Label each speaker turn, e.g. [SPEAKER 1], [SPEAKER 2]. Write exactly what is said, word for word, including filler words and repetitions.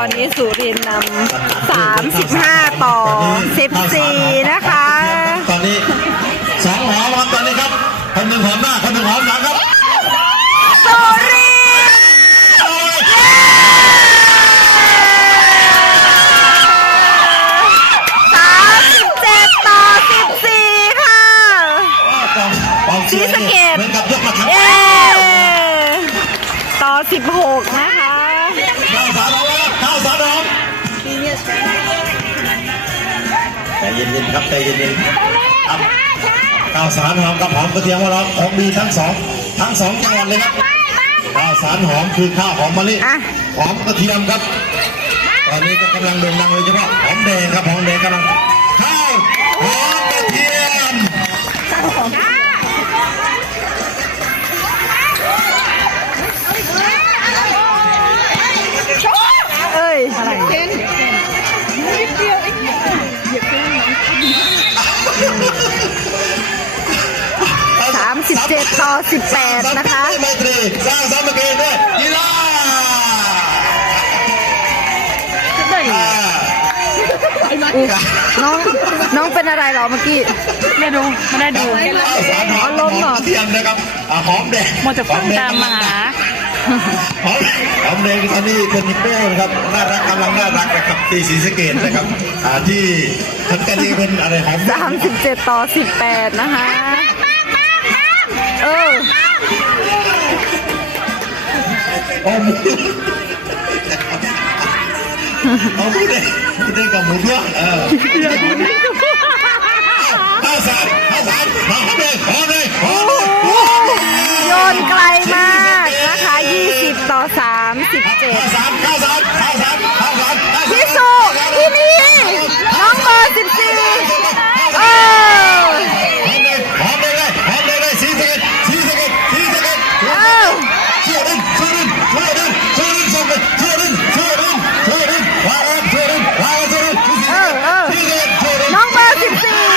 [SPEAKER 1] อนนี้สุรินทร์นำสามสิบห้าต่อสิบสี่นะคะ
[SPEAKER 2] ตอนนี้สองหอมครับตอนนี้ครับคนหนึ่งหอมหน้าคนหนึ่งหอมหลังครับ
[SPEAKER 1] สุรินทร์สามสิบเจ็ดต่อสิบสี่ค่ะศรีสะเกษเย้ต่อสิบหกนะคะ
[SPEAKER 2] ข้าวสารหอมข้าวสารหอมใจเย็นๆครับใจเย็นๆครับข้าวสารหอมกับหอมกระเทียมของเราของดีทั้งสองทั้งสองจังหวัดเลยครับข้าวสารหอมคือข้าวหอมมะลิหอมกระเทียมครับตอนนี้ก็กำลังโด่งดังเลยเฉพาะหอมแดงครับหอมแดงกำลังข้าวหอมกระเทียม
[SPEAKER 1] เอ้ยอะไรสามสิบเจ็ดต่อสิบแปดนะคะ
[SPEAKER 2] ไมตรีสร้างสามัคคีด้วยกีฬา
[SPEAKER 1] น้องน้องเป็นอะไรเหรอเมื่อกี้ไม่ดูไม่ได้ดู
[SPEAKER 2] อารมณ์หรอเทียมนะครับหอมแดง
[SPEAKER 1] มาจากฟังตามมาหา
[SPEAKER 2] หอมหอมแดงตอนนี้เป็นนิโก้ครับน่ารักกำลังน่ารักนะครับที่ศรีสะเกษนะครับที่ทันกันนี้เป็นอะไรหอม
[SPEAKER 1] สามสิบเจ็ดต่อสิบแปดนะคะเออ
[SPEAKER 2] โอ้หมูเอาหมูเด้หมูเด้กับหมูเพื่อเออข้าวสารข้าวสารหอมเลยหอมเลยหอมเลย
[SPEAKER 1] โยนไกลมา